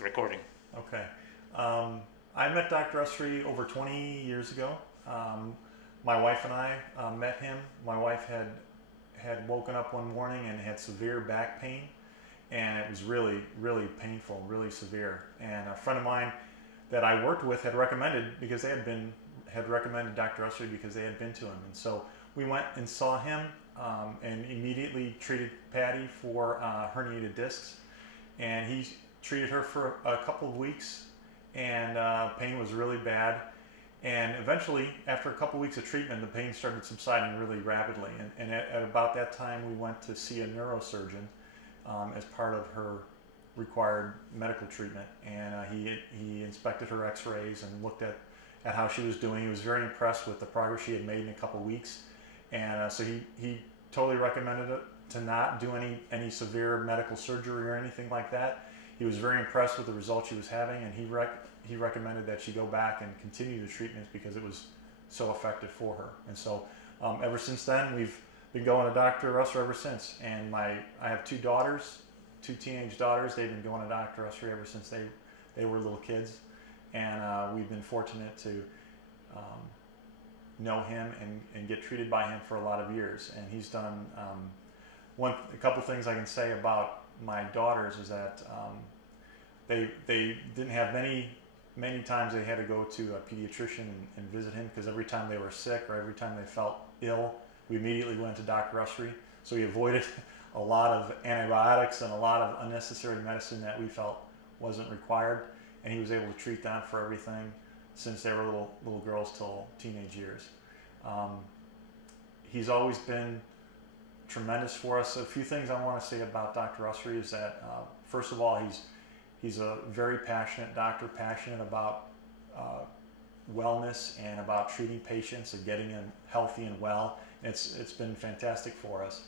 recording. Okay. I met Dr. Usry over 20 years ago. My wife and I met him. My wife had woken up one morning and had severe back pain, and it was really, really painful, really severe. And a friend of mine that I worked with had recommended Dr. Usry because they had been to him, and so we went and saw him, and immediately treated Patty for herniated discs, and he treated her for a couple of weeks, and pain was really bad. And eventually, after a couple of weeks of treatment, the pain started subsiding really rapidly. And at about that time, we went to see a neurosurgeon as part of her required medical treatment. And he inspected her x-rays and looked at how she was doing. He was very impressed with the progress she had made in a couple of weeks. And so he totally recommended it to not do any severe medical surgery or anything like that. He was very impressed with the results she was having, and he recommended that she go back and continue the treatments because it was so effective for her. And so ever since then, we've been going to Dr. Usry ever since. And I have two daughters, two teenage daughters. They've been going to Dr. Usry ever since they were little kids. And we've been fortunate to know him and get treated by him for a lot of years. And he's done a couple things I can say about my daughters is that they didn't have many times they had to go to a pediatrician and visit him, because every time they were sick or every time they felt ill, we immediately went to Dr. Usry. So he avoided a lot of antibiotics and a lot of unnecessary medicine that we felt wasn't required, and he was able to treat them for everything since they were little girls till teenage years. He's always been tremendous for us. A few things I want to say about Dr. Usry is that first of all, he's a very passionate doctor, passionate about wellness and about treating patients and getting them healthy and well. It's been fantastic for us.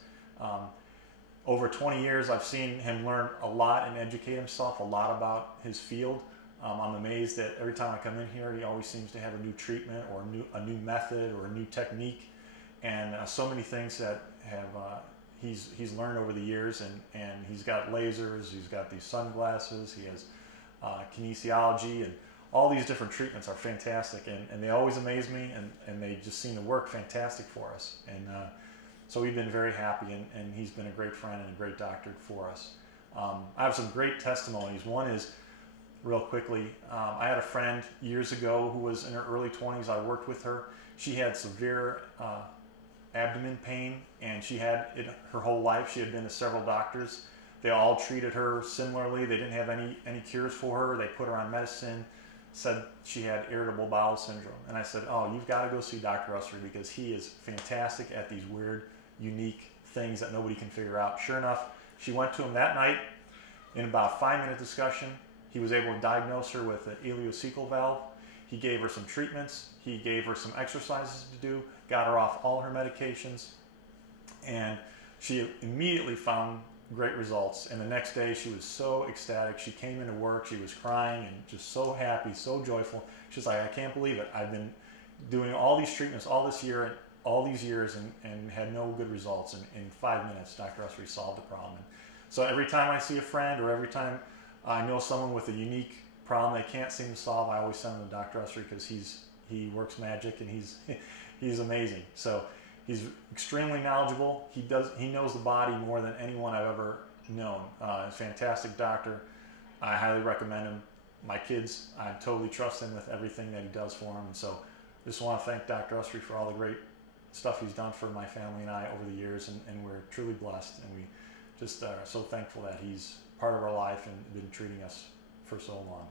Over 20 years, I've seen him learn a lot and educate himself a lot about his field. I'm amazed that every time I come in here, he always seems to have a new treatment or a new method or a new technique, and so many things that he's learned over the years. And he's got lasers, he's got these sunglasses, he has kinesiology, and all these different treatments are fantastic, and they always amaze me, and they just seem to work fantastic for us. And so we've been very happy, and he's been a great friend and a great doctor for us. I have some great testimonies. One is, real quickly, I had a friend years ago who was in her early 20s. I worked with her. She had severe abdomen pain, and she had it her whole life. She had been to several doctors. They all treated her similarly. They didn't have any cures for her. They put her on medicine, said she had irritable bowel syndrome. And I said, oh, you've got to go see Dr. Usry because he is fantastic at these weird, unique things that nobody can figure out. Sure enough, she went to him that night. In about a 5-minute discussion, he was able to diagnose her with an ileocecal valve. He gave her some treatments. He gave her some exercises to do, got her off all her medications, and she immediately found great results. And the next day, she was so ecstatic. She came into work, she was crying and just so happy, so joyful. She's like, I can't believe it. I've been doing all these treatments all these years and had no good results. And in 5 minutes, Dr. Usry solved the problem. And so every time I see a friend or every time I know someone with a unique problem they can't seem to solve, I always send them to Dr. Usry because he works magic, and he's amazing. So he's extremely knowledgeable. He knows the body more than anyone I've ever known. A fantastic doctor. I highly recommend him. My kids, I totally trust him with everything that he does for them. And so just want to thank Dr. Usry for all the great stuff he's done for my family and I over the years, and we're truly blessed, and we just are so thankful that he's part of our life and been treating us for so long.